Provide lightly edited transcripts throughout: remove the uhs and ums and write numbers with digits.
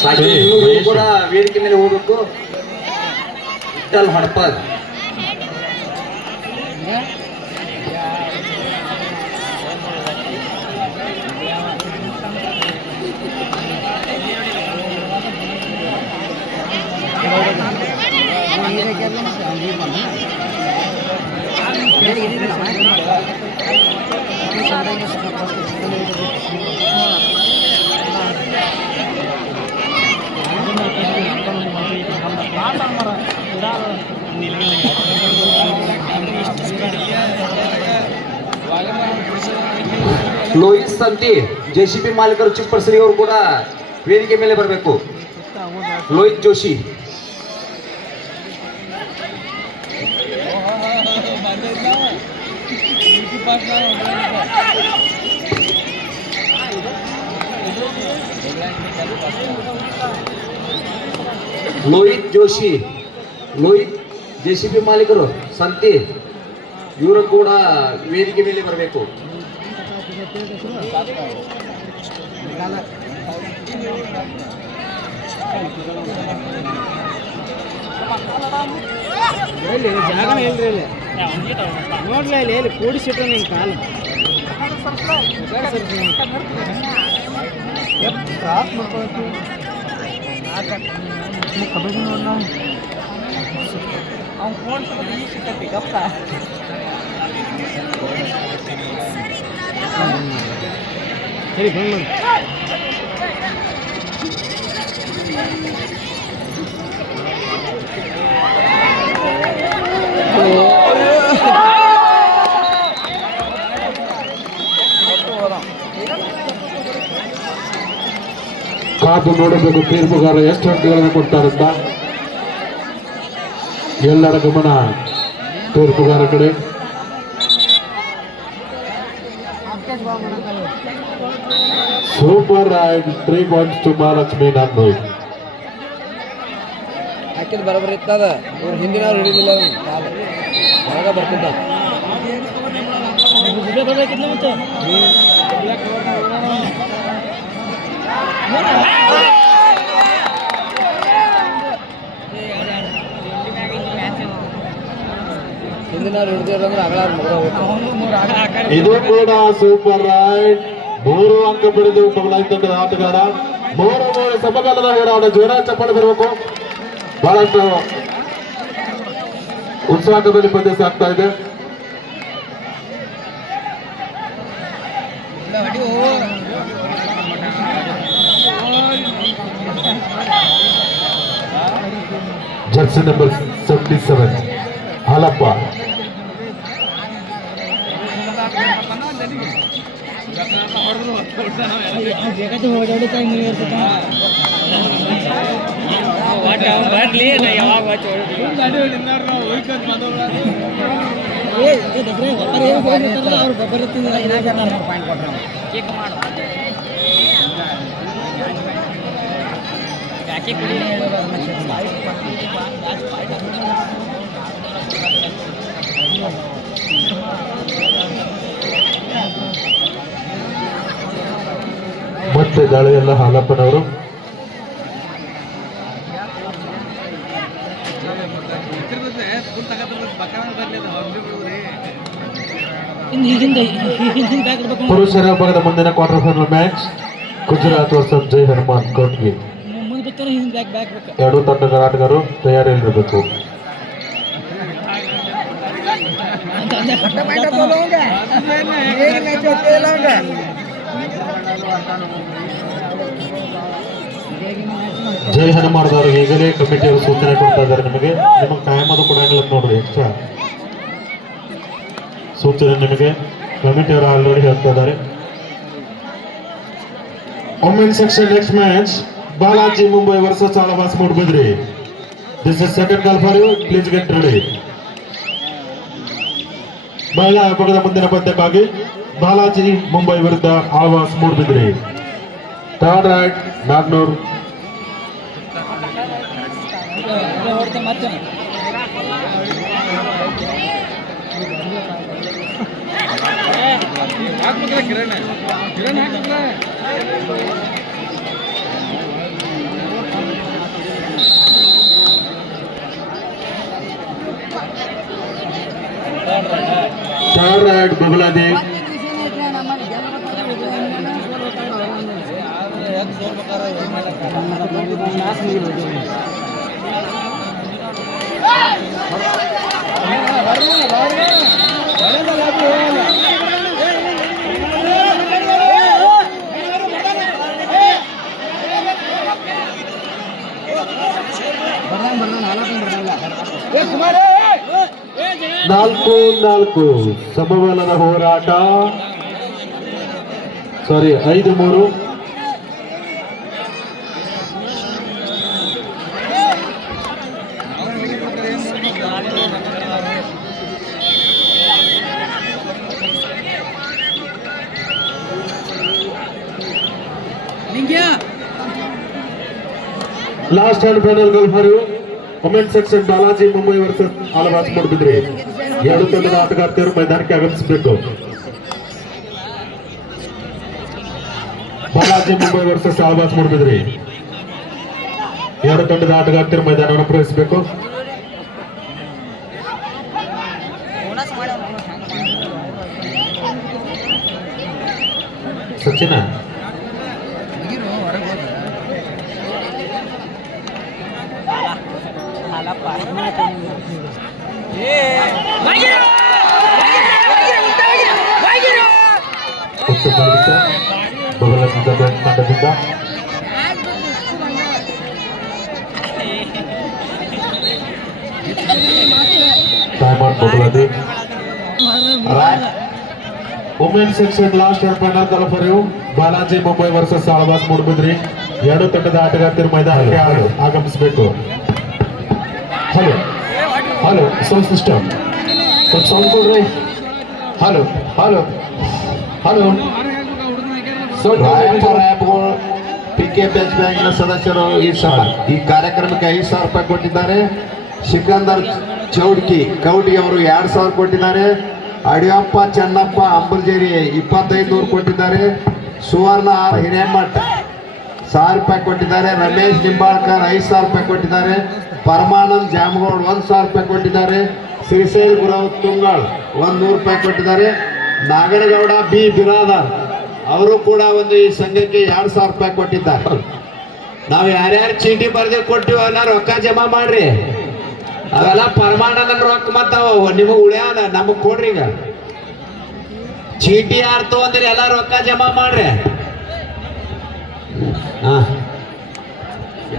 ಸಾಕಿ ಇವರು ಕೂಡ ವೇದಿಕೆ ಮೇಲೆ ಹೋಗ್ಬೇಕು. ವಿಠಲ್ ಹಡಪದ್ ಲೋಹಿತ್ ಸಂತಿ ಜೆಸಿಬಿ ಮಾಲೀಕರು ಚಿಪ್ಪರ್ಸರಿ ಅವರು ಕೂಡ ವೇದಿಕೆ ಮೇಲೆ ಬರಬೇಕು. ಲೋಹಿತ್ ಜೋಶಿ, ಲೋಹಿತ್ ಜೋಶಿ, ಲೋಹಿತ್ ಜೆಸಿಬಿ ಮಾಲೀಕರು ಸಂತಿ ಇವರು ಕೂಡ ವೇದಿಕೆ ಮೇಲೆ ಬರಬೇಕು. ಜಾಗನ ಇಲ್ರಿ ಇಲ್ಲಿ ನೋಡ್ಲ ಇಲ್ಲಿ ಎಲ್ಲಿ ಕೂಡಿಸಿಟ್ರೆ ನಿನ್ ಕಾಲು ಸರಿ ಬಂದ್ ಕಾದು ನೋಡಬೇಕು ತೀರ್ಪುಗಾರ ಎಷ್ಟು ಅಂಕಗಳನ್ನು ಕೊಡ್ತಾರಂತ. ಎಲ್ಲರ ಗಮನ ತೀರ್ಪುಗಾರ ಕಡೆ. Super ride 3 points to Mahalakshmi ನಾನ್ನೂರು. ಹಾಕಿದ್ ಬರೋಬ್ಬರಿ ಇತ್ತದ ಇವ್ರು ಹಿಂದಿನವ್ರು ಹಿಡಿದಿಲ್ಲ ಹೊರಗ ಬರ್ತಿದ್ದ ಹಿಂದಿನವ್ರು ಹಿಡಿದಿರಂದ್ರೆ ಅಗಳ ಇದು ಕೂಡ ಸೂಪರ್ ರೈಡ್. 3 ಅಂಕ ಪಡೆದು ಬದಲಾಯಿಸಿದ ಆಟಗಾರ. 3 ಸಮಗಾಲದ ಹೋರಾಟ. ಜೋರ ಚಪ್ಪಾಳೆ ಬರಬೇಕು. ಬಹಳಷ್ಟು ಉತ್ಸಾಹದಲ್ಲಿ ಪಂದ್ಯ ಸಾಗ್ತಾ ಇದೆ. Jersey number 77 Halappa. ಮತ್ತೆ ದಾಳಿಯಲ್ಲ ಹಾಲಪ್ಪನವರು. ಪುರುಷರ ವಿಭಾಗದ ಮುಂದಿನ quarter final match Gujarat versus Jai Hanuman ಕೋಟ್ಗೆ. ಎರಡು ತಂಡಗಳ ಆಟಗಾರರು ತಯಾರಿಯಲ್ಲಿರಬೇಕು. ಜೈ ಹನುಮಾನದವರು ಈಗಲೇ ಕಮಿಟಿಯವರು ಸೂಚನೆ ಕೊಡ್ತಾ ಇದ್ದಾರೆ. ನಿಮಗೆ ಕಾಯಮದ ಕೊಡಂಗಿಲ್ಲ ನೋಡ್ರಿ. ಎಕ್ಸ್ಟ್ರಾ ಸೂಚನೆ ನಿಮಗೆ ಕಮಿಟಿಯವರು ಆಲ್ರೆಡಿ ಹೇಳ್ತಾ ಇದ್ದಾರೆ. Women section next match Balaji Mumbai versus Alvas Moodbidri. This is second call for you. Please get ready. ಮಹಿಳಾ ವಿಭಾಗದ ಮುಂದಿನ ಪಂದ್ಯಕ್ಕಾಗಿ ಬಾಲಾಜಿ ಮುಂಬೈ ವಿರುದ್ಧ ಆಳ್ವಾಸ್ ಮೂಡಬಿದ್ರಿ. Third raid Nagnur. ಬಬಲಾದಿ ನಾಲ್ಕು ನಾಲ್ಕು ಸಮಬಲದ ಹೋರಾಟ. Sorry 5-3. Last and final call for you women section Balaji Mumbai versus Alvas Moodbidri. ಎರಡು ತಂಡದ ಆಟಗಾರ್ತಿಯರು ಮೈದಾನಕ್ಕೆ ಆಗಮಿಸಬೇಕು. ಬಾಲಾಜಿ ಮುಂಬೈ ವರ್ಸಸ್ ಆಲವಾಸ್ ಮೂಡಬಿದ್ರೆ. ಎರಡು ತಂಡದ ಆಟಗಾರ್ತಿಯರು ಮೈದಾನವನ್ನು ಪ್ರವೇಶಿಸಬೇಕು. ಸಚಿನ ತಂಡದಿಂದ women section last and final call for you Balaji Mumbai versus Alvas Moodbidri. ಎರಡು ತಂಡದ ಆಟಗಾರ್ತಿಯರು ಮೈದಾನಕ್ಕೆ ಆಗಮಿಸಬೇಕು. ಹಲೋ ಹಲೋ ಸೌಂಡ್ ಸಿಸ್ಟಮ್ ಸ್ವಲ್ಪ ಸೌಂಡ್ ಕೊಡ್ರಿ. Hello hello hello PK bench ಬ್ಯಾಂಕಿನ ಸದಸ್ಯರು ಈ ಕಾರ್ಯಕ್ರಮಕ್ಕೆ 5,000 ರೂಪಾಯಿ ಕೊಟ್ಟಿದ್ದಾರೆ. ಸಿಕಂದರ್ ಕೌಟಿ ಅವರು 2,000 ಕೊಟ್ಟಿದ್ದಾರೆ. ಅಡಿಯಪ್ಪ ಚೆನ್ನಪ್ಪ ಅಂಬಲ್ಜೇರಿ 2,500 ಕೊಟ್ಟಿದ್ದಾರೆ. ಸುವರ್ಣ ಹಿರೇಮಠ್ 1,000 ರೂಪಾಯಿ ಕೊಟ್ಟಿದ್ದಾರೆ. ರಮೇಶ್ ನಿಂಬಾಳ್ಕರ್ 5,000 ರೂಪಾಯಿ ಕೊಟ್ಟಿದ್ದಾರೆ. ಪರಮಾನಂದ್ ಜಾಮಗೌಡ್ 1,000 ರೂಪಾಯಿ ಕೊಟ್ಟಿದ್ದಾರೆ. ಶ್ರೀಶೈಲ್ ಗುರವ್ ತುಂಗಾಳ್ 100 ರೂಪಾಯಿ ಕೊಟ್ಟಿದ್ದಾರೆ. ನಾಗನಗೌಡ ಬಿ ಬಿರಾದಾರ್ ಅವರು ಕೂಡ ಈ ಸಂಘಕ್ಕೆ 2,000 ರೂಪಾಯಿ ಕೊಟ್ಟಿದ್ದಾರೆ. ನಾವು ಯಾರ್ಯಾರು ಚೀಟಿ ಬರ್ದೆ ಕೊಟ್ಟಿವಲ್ಲ ರೊಕ್ಕ ಜಮಾ ಮಾಡ್ರಿ. ಅವೆಲ್ಲ ಪರಮಾನಂದ ರೊಕ್ಕ ಮತ್ತಾವ ನಿಮಗೆ ಉಳ್ಯಾದ ನಮಗ್ ಕೊಡ್ರಿ. ಈಗ ಚೀಟಿ ಯಾರು ತಗೊಂಡ್ರಿ ಎಲ್ಲ ರೊಕ್ಕ ಜಮಾ ಮಾಡ್ರಿ.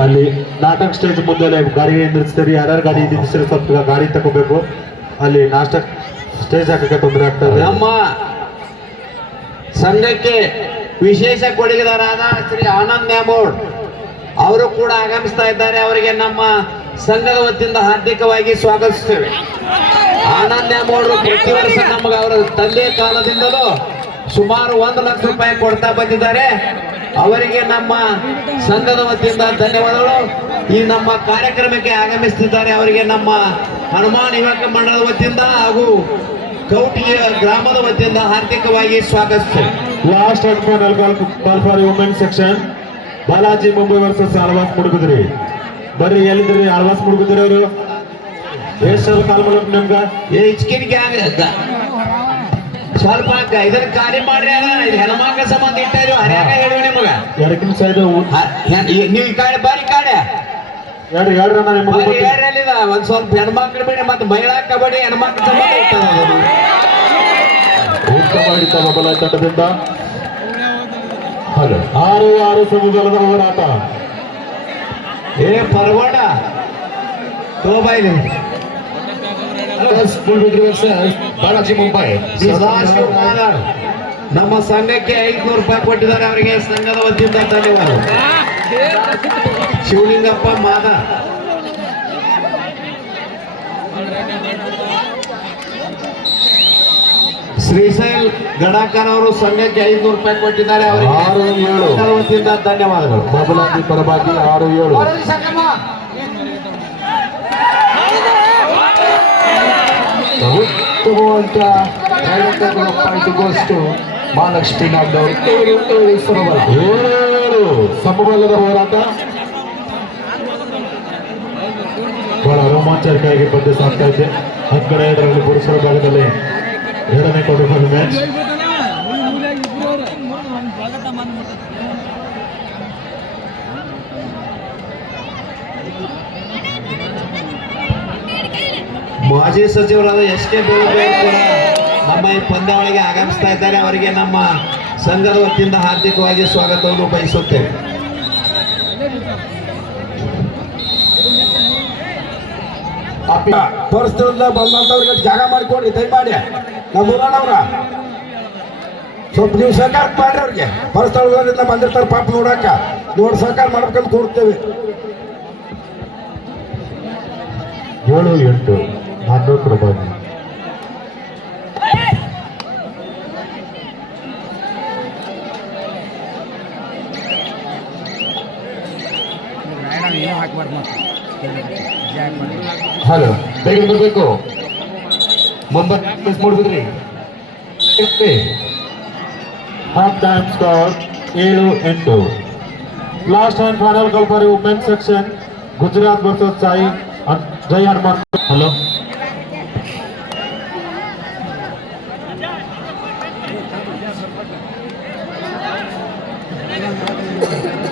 ಅಲ್ಲಿ ನಾಟಕ ಸ್ಟೇಜ್ ಮುಂದೆ ಗಾಡಿ ನಿಲ್ಲಿಸ್ತಾರೆ. ಯಾರ್ಯಾರು ಗಾಡಿ ನಿಲ್ಲಿಸ್ತಾರೆ ಸ್ವಲ್ಪ ಗಾಡಿ ತಗೋಬೇಕು. ಅಲ್ಲಿ ನಾಟಕ ಸ್ಟೇಜ್ ಹಾಕಕ್ಕೆ ತೊಂದರೆ ಆಗ್ತದೆ. ನಮ್ಮ ಸಂಘಕ್ಕೆ ವಿಶೇಷ ಕೊಡುಗೆದಾರಾದ ಶ್ರೀ ಆನಂದ್ ನ್ಯಾಮೋಡ್ ಅವರು ಕೂಡ ಆಗಮಿಸ್ತಾ ಇದ್ದಾರೆ. ಅವರಿಗೆ ನಮ್ಮ ಸಂಘದ ವತಿಯಿಂದ ಹಾರ್ದಿಕವಾಗಿ ಸ್ವಾಗತಿಸ್ತೇವೆ. ಆನಂದ್ ನ್ಯಾಮೋಡ್ ಪ್ರತಿ ವರ್ಷ ನಮಗೆ ಅವರ ತಂದೆಯ ಕಾಲದಿಂದಲೂ ಸುಮಾರು 1 ಲಕ್ಷ ರೂಪಾಯಿ ಕೊಡ್ತಾ ಬಂದಿದ್ದಾರೆ. ಅವರಿಗೆ ನಮ್ಮ ಸಂಘದ ವತಿಯಿಂದ ಧನ್ಯವಾದಗಳು. ಈ ನಮ್ಮ ಕಾರ್ಯಕ್ರಮಕ್ಕೆ ಆಗಮಿಸುತ್ತಿದ್ದಾರೆ. ಅವರಿಗೆ ನಮ್ಮ ಹನುಮಾನ್ ಯುವಕ ಮಂಡಳದ ವತಿಯಿಂದ ಹಾಗೂ ಕೌಟಿಯ ಗ್ರಾಮದ ವತಿಯಿಂದ ಹಾರ್ದಿಕವಾಗಿ ಸ್ವಾಗತಿಸ್ತೇವೆ. Last and final call for women section Balaji Mumbai versus Alvas Moodbidri. ಬರ್ರಿ ಎಲ್ಲಿದ್ರಿ ಆಳ್ವಾಸ್ ಮೂಡಬಿದ್ರಿ ಅವರು ಎಷ್ಟು ಕಾಲ್ ಮಾಡಕ್ ನಿಮ್ಗ ಹೆಚ್ಚಿನ ಗ್ಯಾಂಗ್ ಸ್ವಲ್ಪ ಇದನ್ನ ಖಾಲಿ ಮಾಡ್ರಿ. ಹೆಣ್ಮಕ್ಳ ಸಂಬಂಧ ಇಟ್ಟಾರಿ ಹರ್ಯಾಗ ಹೇಳುವ ನಿಮಗ 2 ನಿಮಿಷ ಇದು ನೀವು ಈ ಕಡೆ ಬಾರಿ ಕಾಡೆ ಒಂದ್ ಸ್ವಲ್ಪ ಹೆಣ್ಮಕ್ಳು ಬಿಡಿ. ಮತ್ತೆ ಮಹಿಳಾ ಕಬಡ್ಡಿ ಹೆಣ್ಮಕ್ಳ ಸಂಬಂಧ ಇಟ್ಟದ ಬಬಲ ತಂಡದಿಂದ 6-6 ಸಮುದಾಯದ ಹೋರಾಟ. ಪರವಾಡ ಬಾಲಾಜಿ ಮುಂಬೈ. ನಮ್ಮ ಸಂಘಕ್ಕೆ 500 ರೂಪಾಯಿ ಕೊಟ್ಟಿದ್ದಾರೆ. ಅವರಿಗೆ ಸಂಘದ ವತಿಯಿಂದ ಧನ್ಯವಾದ. ಶಿವಲಿಂಗಪ್ಪ ಮಾದ ಶ್ರೀಶೈಲ್ ಗಡಾಕರ್ ಅವರು ಸಂಘಕ್ಕೆ 500 ರೂಪಾಯಿ ಕೊಟ್ಟಿದ್ದಾರೆ. ಅವರಿಗೆ 6-7 ವತಿಯಿಂದ ಧನ್ಯವಾದಗಳು. ಬಬಲಾಜಿ ಪರವಾಗಿ 6-7. ತಗುವಂತ ಮಹಾಲಕ್ಷ್ಮಿ ಸಮಬಲದ ಹೋರಾಟ ಬಹಳ ರೋಮಾಂಚಕಾರಿಯಾಗಿ ಪಂದ್ಯ ಸಾಗ್ತಾ ಇದೆ. 12 ಪುರುಷರ ಭಾಗದಲ್ಲಿ ಎರಡನೇ ಕ್ವಾರ್ಟರ್ ಫೈನಲ್ ಮ್ಯಾಚ್. ಮಾಜಿ ಸಚಿವರಾದ ಎಸ್ ಕೆ ಬೇಲೂರು ಕೂಡ ನಮ್ಮ ಈ ಪಂದ್ಯಾವಳಿಗೆ ಆಗಮಿಸ್ತಾ ಇದ್ದಾರೆ. ಅವರಿಗೆ ನಮ್ಮ ಸಂಘದ ವತಿಯಿಂದ ಹಾರ್ದಿಕವಾಗಿ ಸ್ವಾಗತವನ್ನು ಬಯಸುತ್ತೇವೆ. ಪರಿಸ್ಥಿತಿಯಿಂದ ಬಂದಂತವ್ರಿಗೆ ಜಾಗ ಮಾಡಿಕೊಡ್ರಿ ದಯಮಾಡಿ. ನಮ್ಮ ಊರಣ್ಣವ್ರ ಸ್ವಲ್ಪ ನೀವು ಸಹಕಾರ ಮಾಡ್ರಿ ಅವ್ರಿಗೆ. ಪರಿಸ್ಥಿತಿಗಳಿಂದ ಬಂದಿರ್ತಾರೆ ಪಾಪ ನೋಡಿ ಸಹಕಾರ ಮಾಡ್ಬೇಕಂತ ಕೊಡ್ತೇವೆ. 7-8 ನಾನ್ನೂರು ರೂಪಾಯಿ. ಹಲೋ, ಬೇಗ ಬರಬೇಕು. ಮುಂಬೈ ಮಿಸ್ ಮಾಡ್ಬಿಡ್ರಿ. Half time score 7-8. Last and final call for women section Gujarat versus Jai Hanuman. Hello,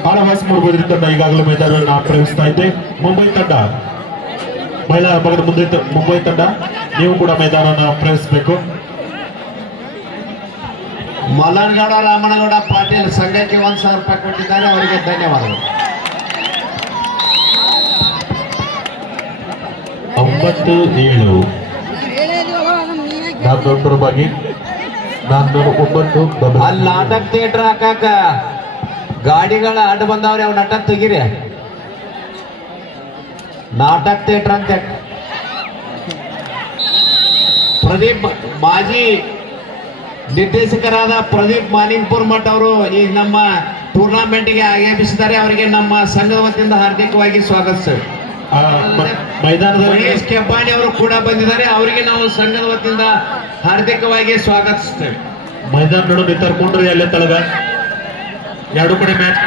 Alvas ಮೂಡಬಹುದು ತಂಡ ಈಗಾಗಲೇ ಮೈದಾನವನ್ನು ಪ್ರವೇಶಿಸ್ತಾ ಇದೆ. ಮುಂಬೈ ತಂಡ ಮಹಿಳಾ ವಿಭಾಗದ ಮುಂಬೈ ತಂಡ ನೀವು ಕೂಡ ಮೈದಾನವನ್ನು ಪ್ರವೇಶಿಸಬೇಕು. ಮಲ್ಲನಗೌಡ ರಾಮನಗೌಡ ಪಾಟೀಲ್ ಸಂಘಕ್ಕೆ 1,000 ರೂಪಾಯಿ ಕೊಟ್ಟಿದ್ದಾರೆ. ಅವರಿಗೆ ಧನ್ಯವಾದಗಳು. 9-7 400 ರೂಪಾಯಿ. 409 ಅಲ್ಲಿ ನಾಟಕ ಥಿಯೇಟರ್ ಹಾಕಾಕ ಗಾಡಿಗಳ ಅಡ್ಡ ಬಂದವ್ರೆ. ಅವ್ ನಟ ತೆಗಿರಿ. ನಾಟಕ ಥಿಯೇಟರ್ ಅಂತ ಪ್ರದೀಪ್ ಮಾಜಿ ನಿರ್ದೇಶಕರಾದ ಪ್ರದೀಪ್ ಮಾನಿಂಗ್ಪುರ್ ಮಠ್ ಅವರು ಈ ನಮ್ಮ ಟೂರ್ನಾಮೆಂಟ್ಗೆ ಆಗಮಿಸಿದ್ದಾರೆ. ಅವರಿಗೆ ನಮ್ಮ ಸಂಘದ ವತಿಯಿಂದ ಹಾರ್ದಿಕವಾಗಿ ಸ್ವಾಗತಿಸ್ತೇವೆ. ಮೈದಾನದಲ್ಲಿ ಮಹೇಶ್ ಕೆಂಪಾಣಿ ಅವರು ಕೂಡ ಬಂದಿದ್ದಾರೆ. ಅವರಿಗೆ ನಾವು ಸಂಘದ ವತಿಯಿಂದ ಹಾರ್ದಿಕವಾಗಿ ಸ್ವಾಗತಿಸ್ತೇವೆ. ಮೈದಾನ ನೋಡು ನಿಂತರ್ಕೊಂಡ್ರಿ ಅಲ್ಲೇ ತಳಗ. ಎರಡು ಕಡೆ ಮ್ಯಾಚ್.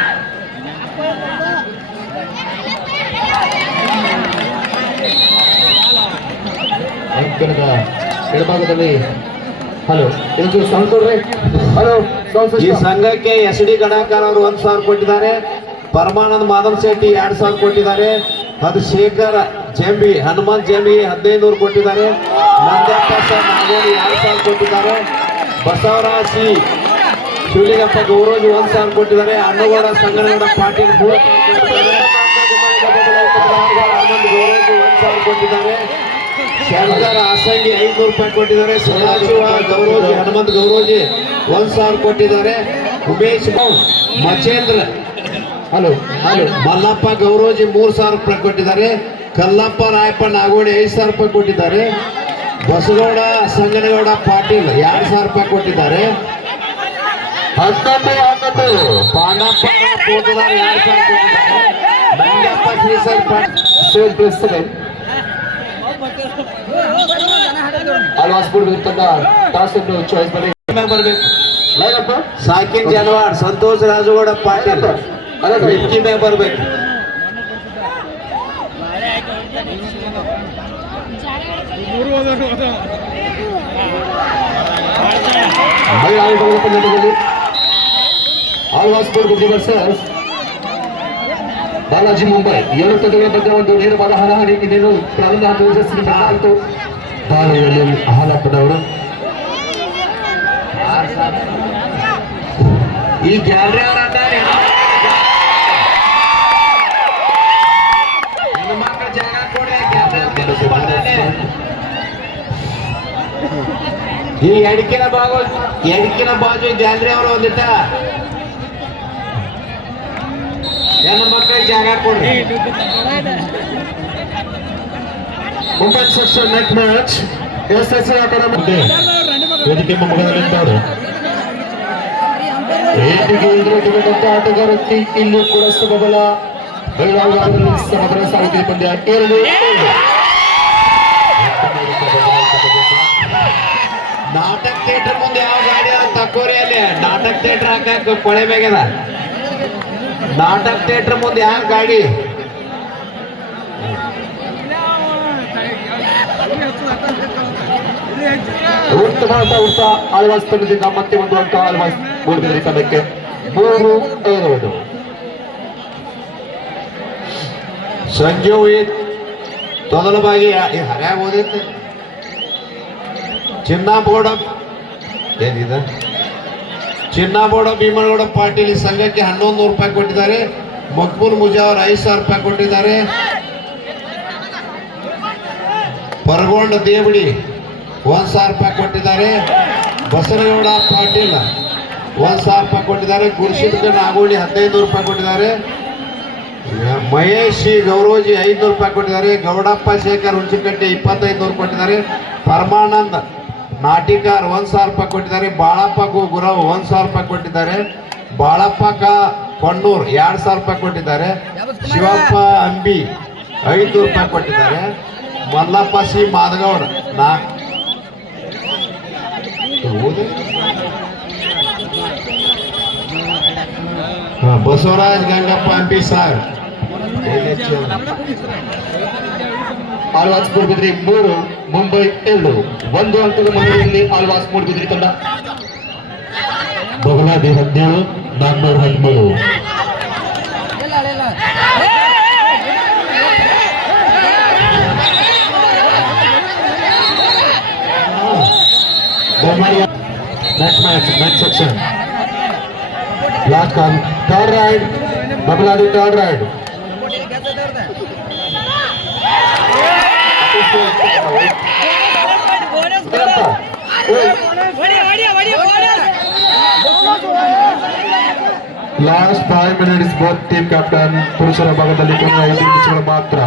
ಅಂಕಣದ ಎಡಭಾಗದಲ್ಲಿ ಹಲೋ ಇದು ಸೌಂಡ್ ಕೊಡ್ರಿ. ಹಲೋ, ಈ ಸಂಘಕ್ಕೆ ಎಸ್ ಡಿ ಗಡಾಕರ್ ಅವರು 1,000 ಕೊಟ್ಟಿದ್ದಾರೆ. ಪರಮಾನಂದ್ ಮಾಧವ್ ಶೆಟ್ಟಿ 2,000 ಕೊಟ್ಟಿದ್ದಾರೆ. ಅದು ಶೇಖರ್ ಜಂಬಿ ಹನುಮಂತ್ ಜಂಬಿ 1500 ಕೊಟ್ಟಿದ್ದಾರೆ. ನಂದಪ್ಪ ನಾಗೋಡಿ 2,000 ಕೊಟ್ಟಿದ್ದಾರೆ. ಬಸವರಾಜ್ ಸಿ ಶಿವಲಿಂಗಪ್ಪ ಗೌರೋಜಿ 1,000 ಕೊಟ್ಟಿದ್ದಾರೆ. ಅಣ್ಣಗೌಡ ಸಂಗನಗೌಡ ಪಾಟೀಲ್ 3000 ಕೊಟ್ಟಿದ್ದಾರೆ. ಆನಂದ್ ಗೌರೋಜಿ 1,000 ಕೊಟ್ಟಿದ್ದಾರೆ. ಶಂಕರ್ ಆಸಂಗಿ 500 ರೂಪಾಯಿ ಕೊಟ್ಟಿದ್ದಾರೆ. ಸದಾಶಿವ ಗೌರೋಜಿ ಹನುಮಂತ್ ಗೌರೋಜಿ 1,000 ಕೊಟ್ಟಿದ್ದಾರೆ. ಉಮೇಶ್ ಮಚೇಂದ್ರ ಹಲೋ ಹಲೋ ಮಲ್ಲಪ್ಪ ಗೌರೋಜಿ 3,000 ರೂಪಾಯಿ ಕೊಟ್ಟಿದ್ದಾರೆ. ಕಲ್ಲಪ್ಪ ರಾಯಪ್ಪ ನಾಗೋಡಿ 5,000 ರೂಪಾಯಿ ಕೊಟ್ಟಿದ್ದಾರೆ. ಬಸಗೌಡ ಸಂಗನಗೌಡ ಪಾಟೀಲ್ 2,000 ರೂಪಾಯಿ ಕೊಟ್ಟಿದ್ದಾರೆ. 19 ಪಾಂಡಪ್ಪ ಕೋಟದಾರ್ 2,000 ಕೊಟ್ಟಿದ್ದಾರೆ. ಮಂಜಪ್ಪ ಶ್ರೀಸರ್ ಪಾಟೀಲ್ ಆಳ್ವಾಸ್ಪುರ ತಂಡ ಟಾಸ್ ಅನ್ನು ಚಾಯ್ಸ್ ಮಾಡಿ ಬರ್ಬೇಕು. ಸಾಕಿನ್ ಜನವಾಡ್ ಸಂತೋಷ್ ರಾಜಗೌಡ ಪಾಟೀಲ್ ಮಿಕ್ಕಿ ಮೇಲೆ ಬರ್ಬೇಕು. ಮಹಿಳಾ ವಿಭಾಗದ ಪಂದ್ಯದಲ್ಲಿ ಆಳ್ವಾಸ್ಪುರ ವರ್ಸಸ್ ಬಾಲಾಜಿ ಮುಂಬೈ. 2 ತಂಡಗಳ ಮಧ್ಯೆ ಒಂದು ನೇರವಾದ ಹಣಾಹಣಿ ಇನ್ನೇನು ಪ್ರಾರಂಭ ಹಂತದಲ್ಲಿ ಆಯಿತು. ದಾಳಿಯಲ್ಲಿ ಹಾಲಾಟದವರು ಈ ಗ್ಯಾಲರಿ ಅವರ ಹೆಣ್ಮಕ್ಳ ಜಾಗ ಕೊಡಿ. ಈ ಎಡಕಿನ ಬಾಜು ಗ್ಯಾಲರಿ ಅವರು ಒಂದಿಟ್ಟ ಹೆಣ್ಣು ಮಕ್ಕಳಿಗೆ ಜಾಗ ಕೊಡ್ರಿ. Mumbai section net match S academy ವೇದಿಕೆ ಮುಂಭಾಗದಲ್ಲಿದ್ದಾರೆ. ವೇದಿಕೆ ಎದುರುಗೊಂಡಂತ ಆಟಗಾರಕ್ಕೆ ಇಲ್ಲೂ ಕೂಡ ಸಮಬಲ. ಮಹಿಳಾ ವಿಭಾಗದಲ್ಲಿ ಸಮಗ್ರ ಸಾರಿಗೆ ಪಂದ್ಯ 2-7. ನಾಟಕ ಥಿಯೇಟರ್ ಮುಂದೆ ಯಾವ ಗಾಡಿ ತಕ್ಕೋರಿ. ಅಲ್ಲಿ ನಾಟಕ ಥಿಯೇಟರ್ ಹಾಕಕ್ ಕೊಳೆ ಬೇಕದ. ನಾಟಕ ಥಿಯೇಟರ್ ಮುಂದೆ ಯಾವ ಗಾಡಿ ಉತ್ತ ಆಳ್ವಾಸ್ ತಂಡದಿಂದ ಮತ್ತೆ ಒಂದು ಅಂಕ ಆಳ್ವಾಸ್ ಮೂಡುಬಿದಿರೆ ತಂಡಕ್ಕೆ 3-2. ಸಂಜೀವ್ ತೊದಲ ಬಾಗಿ ಹರ್ಯಾಗ ಓದೈತೆ ಚಿನ್ನಾಬೋಡ ಏನಿದೆ ಚಿನ್ನಾಬೋಡ ಭೀಮನಗೌಡ ಪಾಟೀಲ್ ಈ ಸಂಘಕ್ಕೆ 1100 ರೂಪಾಯಿ ಕೊಟ್ಟಿದ್ದಾರೆ. ಮಕ್ಬೂಲ್ ಮುಜಾವರ್ 5,000 ರೂಪಾಯಿ ಕೊಟ್ಟಿದ್ದಾರೆ. ಪರಗೊಂಡ ದೇವಡಿ 1,000 ರೂಪಾಯಿ ಕೊಟ್ಟಿದ್ದಾರೆ. ಬಸನಗೌಡ ಪಾಟೀಲ್ 1,000 ರೂಪಾಯಿ ಕೊಟ್ಟಿದ್ದಾರೆ. ಗುರುಶಿದ್ಕ ನಾಗೋಳಿ 1,500 ರೂಪಾಯಿ ಕೊಟ್ಟಿದ್ದಾರೆ. ಮಹೇಶ್ ಗೌರೋಜಿ 500 ರೂಪಾಯಿ ಕೊಟ್ಟಿದ್ದಾರೆ. ಗೌಡಪ್ಪ ಶೇಖರ್ ಹುಣಚಿಕಟ್ಟಿ 2,500 ಕೊಟ್ಟಿದ್ದಾರೆ. ಪರಮಾನಂದ್ ನಾಟಿಕಾರ್ 1,000 ರೂಪಾಯಿ ಕೊಟ್ಟಿದ್ದಾರೆ. ಬಾಳಪ್ಪ ಗುರವ್ 1,000 ರೂಪಾಯಿ ಕೊಟ್ಟಿದ್ದಾರೆ. ಬಾಳಪ್ಪ ಕೊಣ್ಣೂರ್ 2,000 ರೂಪಾಯಿ ಕೊಟ್ಟಿದ್ದಾರೆ. ಶಿವಪ್ಪ ಅಂಬಿ 500 ರೂಪಾಯಿ ಕೊಟ್ಟಿದ್ದಾರೆ. Mallappa C Madagowda Basavaraj Gangappa Ambi sir Alvas Moodubidire 3 Mumbai 2. 1 ಅಂಕದ ಮುನ್ನಡೆಯಲ್ಲಿ ಆಳ್ವಾಸ್ ಮೂಡುಬಿದಿರೆ ತಂಡ. ಬಗಲಾದಿ 17 Nagnur 13. next section last call third ride Babaladi third ride last 5 minutes both team captain ಪುರುಷರ ಭಾಗದಲ್ಲಿ ಕೊನೆಯ 5 ನಿಮಿಷಗಳು ಮಾತ್ರ.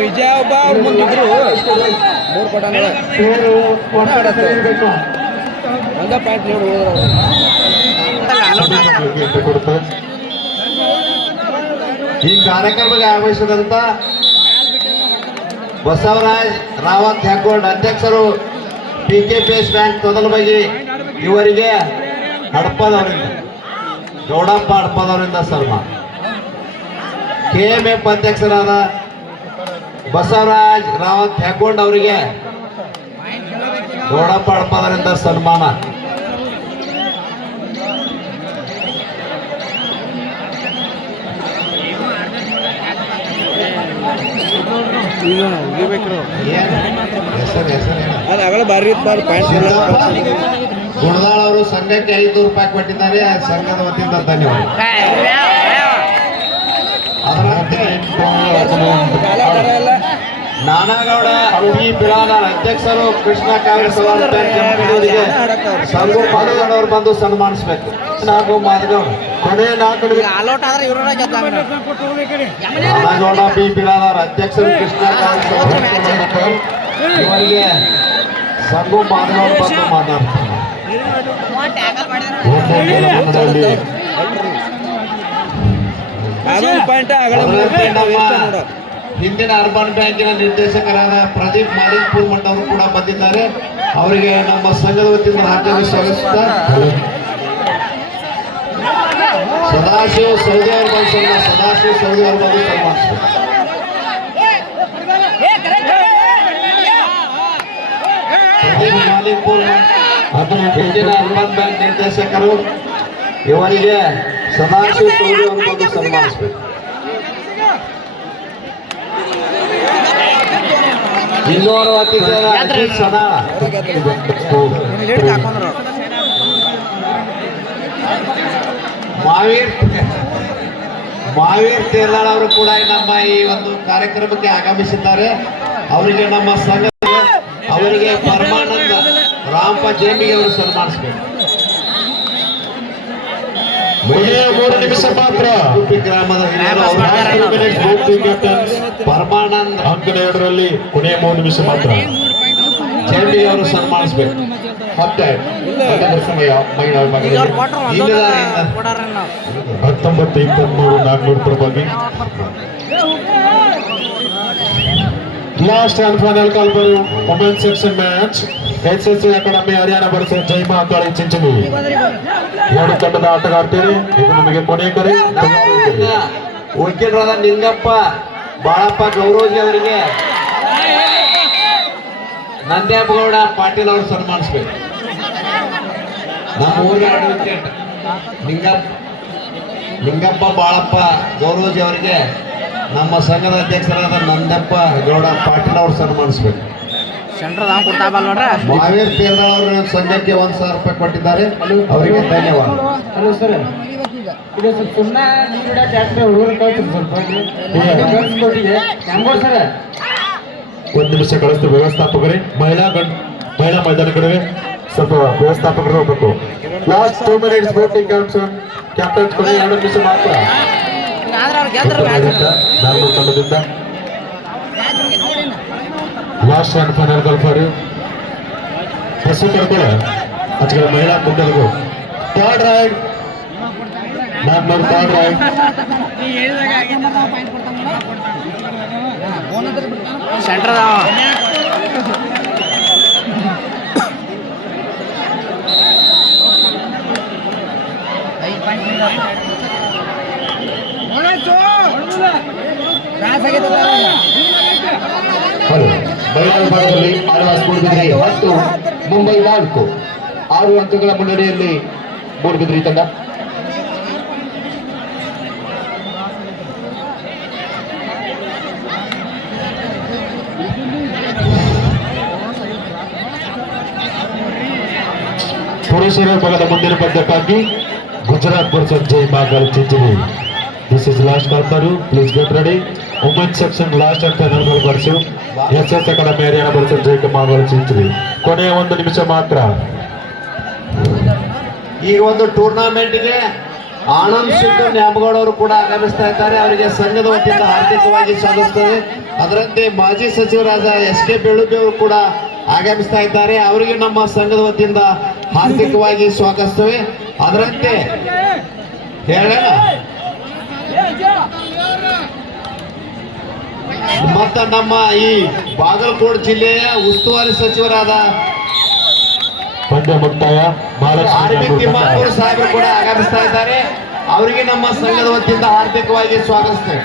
ವಿಜಯ ಒಬ್ಬ ಅವ್ರ ಮುಂದಿದ್ರು 3 ಕೊಟ್ಟ ಒಂದ ಪಾಯಿಂಟ್ ಕೊಡುತ್ತಾರೆ. ಈ ಕಾರ್ಯಕ್ರಮಕ್ಕೆ ಆಗಮಿಸಿದಂತ ಬಸವರಾಜ್ ರಾವತ್ ಹ್ಯಾಕೋಡ್ ಅಧ್ಯಕ್ಷರು PKPS ಬ್ಯಾಂಕ್ ತೊದಲಬಾಗಿ ಇವರಿಗೆ ಹಡಪದವರಿಂದ ಗೌಡಪ್ಪ ಹಡಪದವರಿಂದ ಸನ್ಮಾನ. KMF ಅಧ್ಯಕ್ಷರಾದ ಬಸವರಾಜ್ ರಾವತ್ ಹ್ಯಾಕೋಡ್ ಅವರಿಗೆ ಗೌಡಪ್ಪ ಹಡಪದವರಿಂದ ಸನ್ಮಾನ. ಅದು ಅಗಳ ಬಾರಿ ಗುಣದಾಳ್ ಅವರು ಸಂಘಕ್ಕೆ 500 ರೂಪಾಯಿ ಕೊಟ್ಟಿದ್ದಾರೆ. ಸಂಘದ ವತಿಯಿಂದ ಧನ್ಯವಾದ. ಅದರಂತೆ ನಾನಾಗೌಡ ಪಿ ಬಿಳಾದಾರ್ ಅಧ್ಯಕ್ಷರು ಕೃಷ್ಣ ಕಾಂಗ್ರೆಸ್ ಅವರಿಗೆ ಸಂಗು ಮಾದಗೌಡ ಅವರು ಬಂದು ಸನ್ಮಾನಿಸಬೇಕು. ಹಾಗೂ ಮಾದಗೌಡ ಕೊನೆ 4 ನಾನಾಗೌಡ ಪಿ ಬಿಳಾದಾರ್ ಅಧ್ಯಕ್ಷರು ಕೃಷ್ಣ ಕಾಂಗ್ರೆಸ್ ಇವರಿಗೆ ಸಂಗು ಮಾದಗೌಡ ಬಂದು ಮಾತನಾಡ್ತಾರೆ. ಹಿಂದಿನ ಅರ್ಬನ್ ಬ್ಯಾಂಕಿನ ನಿರ್ದೇಶಕರಾದ ಪ್ರದೀಪ್ ಮಾಲಿಕ್ಪುರ್ ಮಠ ಅವರು ಕೂಡ ಬಂದಿದ್ದಾರೆ. ಅವರಿಗೆ ನಮ್ಮ ಸಂಘದ ವತಿಯಿಂದ ಹಾರ್ದಿಕ ಸ್ವಾಗತಿಸುತ್ತಾ ಸದಾಶಿವ ಸೌದಿ ಅವರು ಬಂದು ಸದಾಶಿವ ಸೌದಿ ಅವರು ಬಂದು ಸನ್ಮಾನಿಸಬೇಕು. ಪ್ರದೀಪ್ ಮಾಲಿಕ್ಪುರ್ ಹಿಂದಿನ ಅರ್ಬನ್ ಬ್ಯಾಂಕ್ ನಿರ್ದೇಶಕರು ಇವರಿಗೆ ಸದಾಶಿವ ಸೌದಿ ಅವರು ಬಂದು ಸನ್ಮಾನಿಸಬೇಕು. ಇನ್ನೋರು ಅತಿಥಿ ಸದಾ ಮಾವೀರ್ ತೇರ್ಲಾಳ್ ಅವರು ಕೂಡ ನಮ್ಮ ಈ ಒಂದು ಕಾರ್ಯಕ್ರಮಕ್ಕೆ ಆಗಮಿಸಿದ್ದಾರೆ. ಅವರಿಗೆ ನಮ್ಮ ಸಂಘ ಅವರಿಗೆ ಪರಮಾನಂದ ರಾಮಪ್ಪ ಜೇಂಬಿಗೆ ಅವರು ಸನ್ಮಾನಿಸಬೇಕು. 3 ನಿಮಿಷ ಮಾತ್ರ. ಗ್ರಾಮದ ಪರಮಾನಂದ ಅಂಕ 2ರಲ್ಲಿ ಕೊನೆಯ 3 ನಿಮಿಷ ಮಾತ್ರ. ಜೇಂಬಿ ಅವರು ಸನ್ಮಾನಿಸಬೇಕು. ಮತ್ತೆ ಸಮಯ ಮಹಿಳಾ ವಿಭಾಗದಲ್ಲಿ 19-23 ನಾಗ್ನೂರ್ ಪರವಾಗಿ last and final call for women section match SSC academy Haryana ಬಳಸುವ ಜೈ ಮಹಾಕಾಳಿ ಚಿಂಚಣಿ. ಎರಡು ತಂಡದ ಆಟಗಾರ್ತಿರಿ. ಇದು ನಮಗೆ ಕೊನೆಯ ಕರೆ. ವಕೀಲರಾದ ನಿಂಗಪ್ಪ ಬಾಳಪ್ಪ ಗೌರೋಜಿ ಅವರಿಗೆ ನಂದ್ಯಾಪಗೌಡ ಪಾಟೀಲ್ ಅವರು ಸನ್ಮಾನಿಸ್ಬೇಕು. ನಮ್ಮ ಊರಿನ ಅಡ್ವೊಕೇಟ್ ನಿಂಗಪ್ಪ ಬಾಳಪ್ಪ ಗೌರೋಜಿ ಅವರಿಗೆ ನಮ್ಮ ಸಂಘದ ಅಧ್ಯಕ್ಷರಾದ ನಂದಪ್ಪ ಗೌಡ ಪಾಟೀಲ್ ಅವರು ಸನ್ಮಾನಿಸ್ಬೇಕು. ಮಹಾವೀರ್ ತೇರ್ದಾಳ್ ಅವರು ಸಂಘಕ್ಕೆ 1,000 ರೂಪಾಯಿ ಕೊಟ್ಟಿದ್ದಾರೆ, ಅವರಿಗೆ ಧನ್ಯವಾದ. ಹಲೋ ಸರ್, ಇದು ಸ್ವಲ್ಪ ಸುಮ್ಮನೆ ನೀರು ಟ್ಯಾಕ್ಟರ್ ಹುಡುಗರು ಕಳ್ಸಿದ್ರು ಸ್ವಲ್ಪ ಕೊಟ್ಟಿದೆ ನಮ್ಗೋಡ್ ಸರ್. ಒಂದು ನಿಮಿಷ ಕಳಿಸ್ತು ವ್ಯವಸ್ಥಾಪಕರೇ. ಮಹಿಳಾ ಮೈದಾನ ಕಡೆಗೆ ಸ್ವಲ್ಪ ವ್ಯವಸ್ಥಾಪಕರು ಹೋಗ್ಬೇಕು. ಲಾಸ್ಟ್ 2 minutes ವೋಟಿಂಗ್ ಕ್ಯಾಪ್ಟನ್ ಕೊಡಿ. 2 ನಿಮಿಷ ಮಾತ್ರ. ಬ್ಯಾಂಗ್ಳೂರು ತಂಡದಿಂದ last and final call for ಕರ್ಕೊಳ್ಳ ಆಚೆ ಮಹಿಳಾ ಮುಂದೆಗೂ third raid Bangalore third raid. Centre hello, ಮಹಿಳಾ ವಿಭಾಗದಲ್ಲಿ ಆಳ್ವಾಸ್ ಮೂಡುಬಿದ್ರಿ 10, ಮುಂಬೈ 4. 6 ಅಂಕಗಳ ಮುನ್ನಡೆಯಲ್ಲಿ ಮೂಡುಬಿದ್ರಿ ತಂಡ. ಪುರುಷರ ವಿಭಾಗದ ಮುಂದಿನ ಪಂದ್ಯಕ್ಕಾಗಿ Gujarat versus Jai Mahakali Chinchani. This is last call for you, please get ready. Women's section last and final call for. SS academy Haryana versus Jai Mahakali Chinchani. ಕೊನೆಯ 1 ನಿಮಿಷ ಮಾತ್ರ. ಈಗ ಒಂದು ಟೂರ್ನಾಮೆಂಟ್ಗೆ ಆನಂದ್ ಸಿಂಗ್ ನ್ಯಾಮಗೌಡ ಅವರು ಕೂಡ ಆಗಮಿಸ್ತಾ ಇದ್ದಾರೆ. ಅವರಿಗೆ ಸಂಘದ ವತಿಯಿಂದ ಹಾರ್ದಿಕವಾಗಿ ಸ್ವಾಗತಿಸುತ್ತೇವೆ. ಅದರಂತೆ ಮಾಜಿ ಸಚಿವರಾದ SK ಬೆಳುಬಿ ಅವರು ಕೂಡ ಆಗಮಿಸ್ತಾ ಇದ್ದಾರೆ. ಅವರಿಗೆ ನಮ್ಮ ಸಂಘದ ವತಿಯಿಂದ ಹಾರ್ದಿಕವಾಗಿ ಸ್ವಾಗತಿಸುತ್ತೇವೆ. ಅದರಂತೆ ಹೇಳೋಣ ಮತ್ತ ನಮ್ಮ ಈ ಬಾಗಲಕೋಟೆ ಜಿಲ್ಲೆಯ ಉಸ್ತುವಾರಿ ಸಚಿವರಾದ ಪಂದ್ಯ ಮುಕ್ತಾಯ. ಆರ್ಬಿ ತಿಮ್ಮಾಪುರ ಸಾಹೇಬರು ಕೂಡ ಆಗಮಿಸ್ತಾ ಇದ್ದಾರೆ. ಅವರಿಗೆ ನಮ್ಮ ಸಂಘದ ವತಿಯಿಂದ ಹಾರ್ದಿಕವಾಗಿ ಸ್ವಾಗತಿಸ್ತೇವೆ.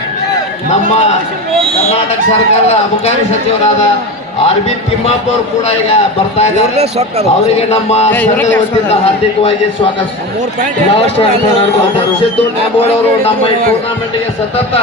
ನಮ್ಮ ಕರ್ನಾಟಕ ಸರ್ಕಾರದ ಅಬಕಾರಿ ಸಚಿವರಾದ ಆರ್ಬಿ ತಿಮ್ಮಾಪುರ ಕೂಡ ಈಗ ಬರ್ತಾ ಇದ್ದಾರೆ. ಅವರಿಗೆ ನಮ್ಮ ಸಂಘದ ವತಿಯಿಂದ ಹಾರ್ದಿಕವಾಗಿ ಸ್ವಾಗತಿಸ್ತೇವೆ. ಸಿದ್ದು ನ್ಯಾಮಗೌಡ ಅವರು ನಮ್ಮ ಈ ಟೂರ್ನಾಮೆಂಟ್ಗೆ ಸತತ